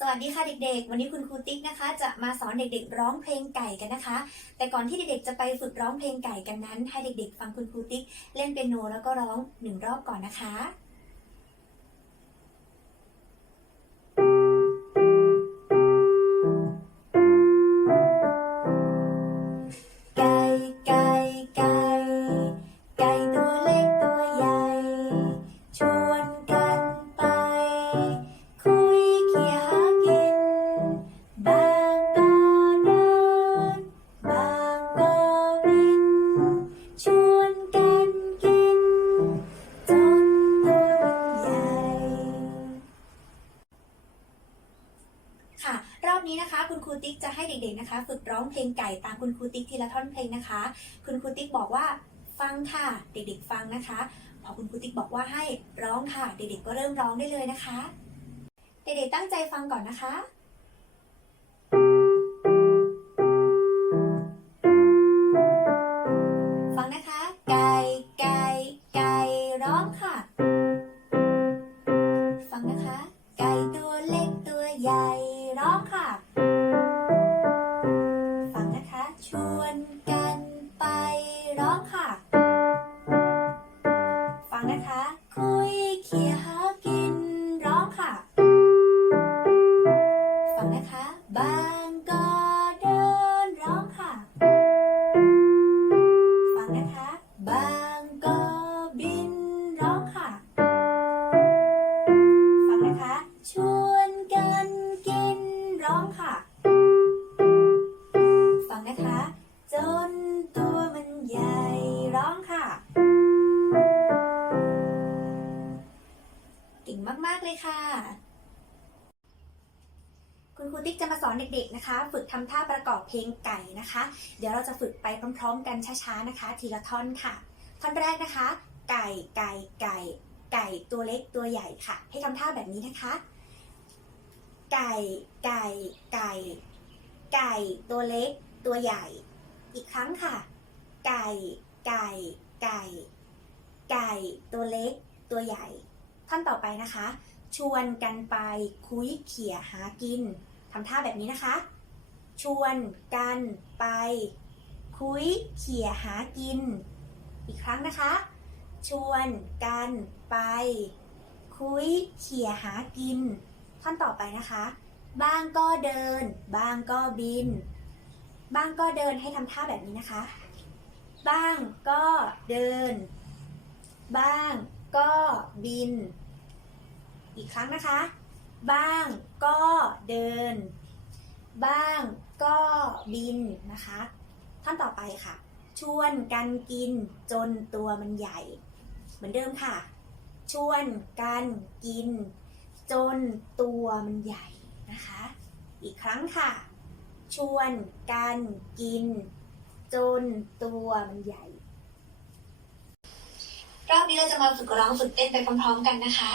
สวัสดีค่ะเด็กๆ วันนี้คุณครูติ๊กนะคะ จะมาสอนเด็กๆ ร้องเพลงไก่กันนะคะ แต่ก่อนที่เด็กๆจะไปฝึกร้องเพลงไก่กันนั้น ให้เด็กๆ ฟังคุณครูติ๊กเล่นเปียโนแล้วก็ร้องหนึ่งรอบก่อนนะคะ ติ๊กจะให้เด็กๆนะคะ ฝึกร้องเพลงไก่ตามคุณครูติ๊กทีละท่อนเพลงนะคะ คุณครูติ๊กบอกว่าฟังค่ะ เด็กๆฟังนะคะ พอคุณครูติ๊กบอกว่าให้ร้องค่ะ เด็กๆก็เริ่มร้องได้เลยนะคะ เด็กๆตั้งใจฟังก่อนนะคะ ชวน คุณครูติ๊กจะมาสอนเด็กๆนะคะ ฝึกทำท่าประกอบเพลงไก่นะคะ เดี๋ยวเราจะฝึกไปพร้อม ๆ กันช้าๆนะคะ ทีละท่อนค่ะ ท่อนแรกนะคะ ไก่ไก่ไก่ ไก่ตัวเล็กตัวใหญ่ค่ะ ให้ทำท่าแบบนี้นะคะ ไก่ไก่ไก่ ไก่ตัวเล็กตัวใหญ่ อีกครั้งค่ะ ไก่ไก่ไก่ ไก่ตัวเล็กตัวใหญ่ ท่อนต่อไปนะคะ ชวนกันไปคุยเขี่ยหากินทำท่าแบบนี้นะคะ ชวนกันไป คุยเขี่ยหากิน อีกครั้งนะคะ ชวนกันไป คุยเขี่ยหากิน ท่อนต่อไปนะคะ บ้างก็เดิน บ้างก็บิน บ้างก็เดินให้ทำท่าแบบนี้นะคะ บ้างก็เดิน บ้างก็บิน อีกครั้งนะคะ บ้างก็เดิน บ้างก็บินนะคะ ท่อนต่อไปค่ะ ชวนกันกินจนตัวมันใหญ่ เหมือนเดิมค่ะ ชวนกันกิน จนตัวมันใหญ่นะคะ อีกครั้งค่ะ ชวนกันกิน จนตัวมันใหญ่รอบนี้เราจะมาฝึกร้องฝึกเต้นไปพร้อมๆกันนะคะ